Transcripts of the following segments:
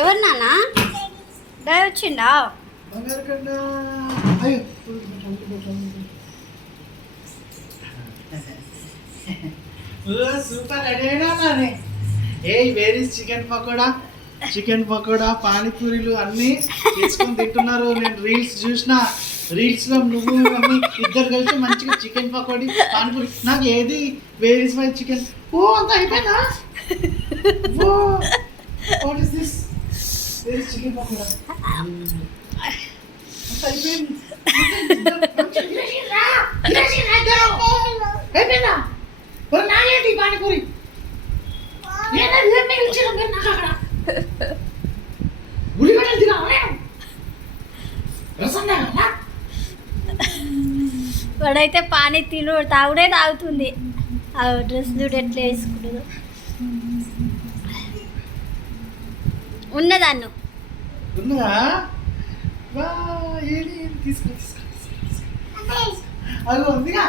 ఎవరు నాన్న డా వచ్చిండా సూపర్ రెడీ అయినా ఏ వేర్ ఇస్ చికెన్ పకోడా పానీపూరీలు అన్నీ తీసుకొని తింటున్నారు. నేను రీల్స్ చూసిన, రీల్స్ లో నువ్వు మమ్మీ ఇద్దరు కలిసి మంచిగా చికెన్ పకోడీ పానీపూరి. నాకు ఏది వేర్ ఇస్ మై చికెన్? ఓ అంత అయిపోయిందా? Oh what is this? Where is chicken pakoda? అంత అయిపోయింది. అయిపోయిందా? నాగేంటి పానీపూరి వాడైతే పానీ తాగుడే తాగుతుంది. ఆ డ్రెస్ చూడు ఎట్లా వేసుకుంటుందో. ఉన్నదాన్ను ఉన్నదా? ఏది తీసుకో అది ఉందిగా.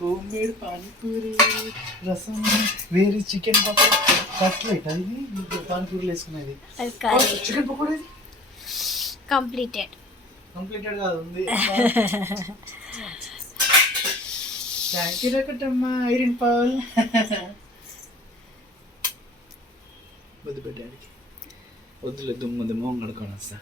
హోమ్ మేడ్ పానీపూరి, రసం, వేరే చికెన్ పకోడా, కట్లెట్. అది పానీపూరీలు వేసుకునేది. చికెన్ పకోడా కంప్లీటెడ్ కాదు ఉంది. థ్యాంక్ యూ రకటమ్మా ఐరన్ పౌల్. వద్దు పెట్టాడికి వద్దులే దుమ్ము దుమ్ము కడుకొని వస్తా.